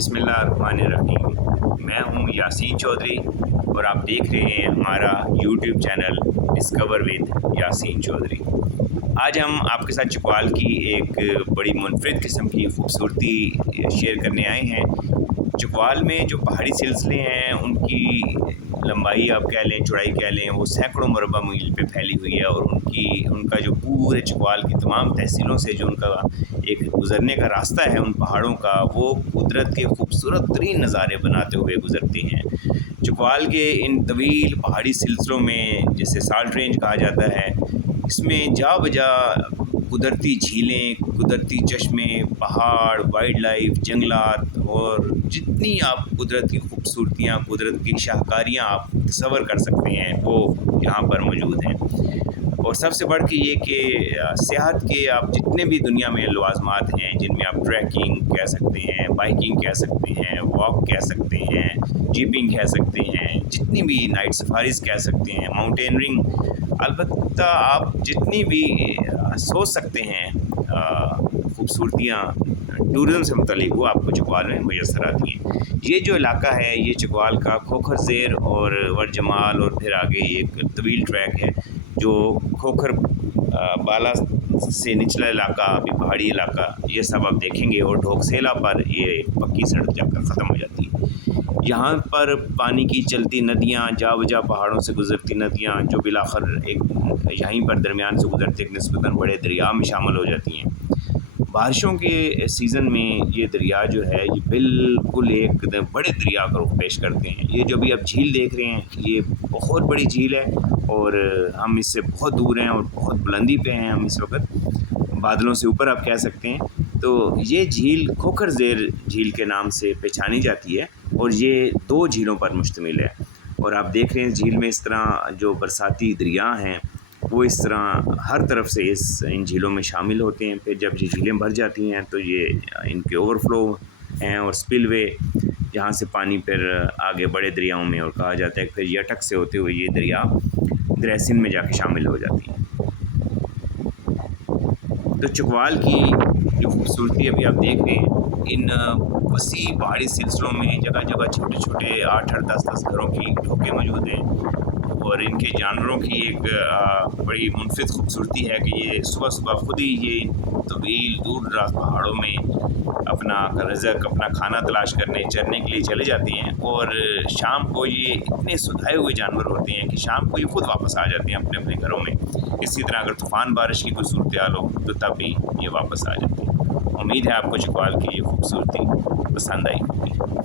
बिस्मिल्लाहिर्रहमानिर्रहीम। मैं हूँ यासीन चौधरी और आप देख रहे हैं हमारा YouTube channel discover with Yasin Chaudhry. आज हम आपके साथ चकवाल की एक बड़ी मुनफरिद किस्म की खूबसूरती शेयर करने आए हैं। चकवाल में जो पहाड़ी सिलसिले हैं उनकी लंबाई आप कह लें, चौड़ाई कह लें, वो सैकड़ों मुरबा मील पे फैली हुई है और उनका जो पूरे चकवाल की तमाम तहसीलों से जो उनका एक गुज़रने का रास्ता है उन पहाड़ों का, वो कुदरत के खूबसूरत तरीन नज़ारे बनाते हुए गुज़रती हैं। चकवाल के इन तवील पहाड़ी सिलसिलों में, जिसे साल्ट रेंज कहा जाता है, इसमें जा बजा कुदरती झीलें, कुदरती चश्मे, पहाड़, वाइल्ड लाइफ, जंगलात और जितनी आप कुदरत की खूबसूरतियाँ, कुदरत की शाहकारियाँ आप तसव्वुर कर सकते हैं, वो यहाँ पर मौजूद हैं। और सबसे बढ़ के ये कि सियाहत के आप जितने भी दुनिया में लवाज़मात हैं, जिनमें आप ट्रैकिंग कह सकते हैं, बाइकिंग कह सकते हैं, वॉक कह सकते हैं, जीपिंग कह सकते हैं, जितनी भी नाइट सफारीज़ कह सकते हैं, माउंटेनरिंग, अलबत्ता आप जितनी भी सोच सकते हैं खूबसूरतियाँ टूरिज़म से मुतल्लिक़, वो आपको चकवाल में मुयस्सर आती हैं। ये जो इलाका है, ये चकवाल का खोखर ज़ेर और वरजमाल और फिर आगे एक तवील ट्रैक है जो खोखर बाला से निचला इलाका, अभी पहाड़ी इलाका, ये सब आप देखेंगे और ढोकसेला पर ये पक्की सड़क जाकर ख़त्म हो जाती है। यहाँ पर पानी की चलती नदियाँ, जा बजा पहाड़ों से गुज़रती नदियाँ, जो बिलाखिर एक यहीं पर दरमियान से गुज़रते एक निस्बतन बड़े दरिया में शामिल हो जाती हैं। बारिशों के सीज़न में ये दरिया जो है, ये बिल्कुल एक बड़े दरिया का रुख पेश करते हैं। ये जो भी आप झील देख रहे हैं, ये बहुत बड़ी झील है और हम इससे बहुत दूर हैं और बहुत बुलंदी पे हैं हम इस वक्त, बादलों से ऊपर आप कह सकते हैं। तो ये झील खोखर ज़ेर झील के नाम से पहचानी जाती है और ये 2 झीलों पर मुश्तमिल है। और आप देख रहे हैं झील में इस तरह जो बरसाती दरिया हैं वो इस तरह हर तरफ से इन झीलों में शामिल होते हैं। फिर जब ये झीलें भर जाती हैं तो ये इनके ओवरफ्लो हैं और स्पिलवे, जहाँ से पानी फिर आगे बड़े दरियाओं में, और कहा जाता है कि फिर यटक से होते हुए ये दरिया दरिया सिंध में जाके शामिल हो जाती हैं। तो चकवाल की जो खूबसूरती अभी आप देख रहे हैं, इन वसी पहाड़ी सिलसिलों में जगह जगह छोटे छोटे 8-8, 10-10 घरों की ढोके मौजूद हैं और इनके जानवरों की एक बड़ी मुनफिद खूबसूरती है कि ये सुबह सुबह खुद ही ये तवील दूर दराज पहाड़ों में अपना रज़क, अपना खाना तलाश करने, चरने के लिए चले जाते हैं और शाम को ये इतने सुधाए हुए जानवर होते हैं कि शाम को ये खुद वापस आ जाते हैं अपने अपने घरों में। इसी तरह अगर तूफ़ान बारिश की कोई सूरत हाल हो तो तब भी ये वापस आ जाते हैं। उम्मीद है आपको चकवाल की ये खूबसूरती पसंद आई होगी।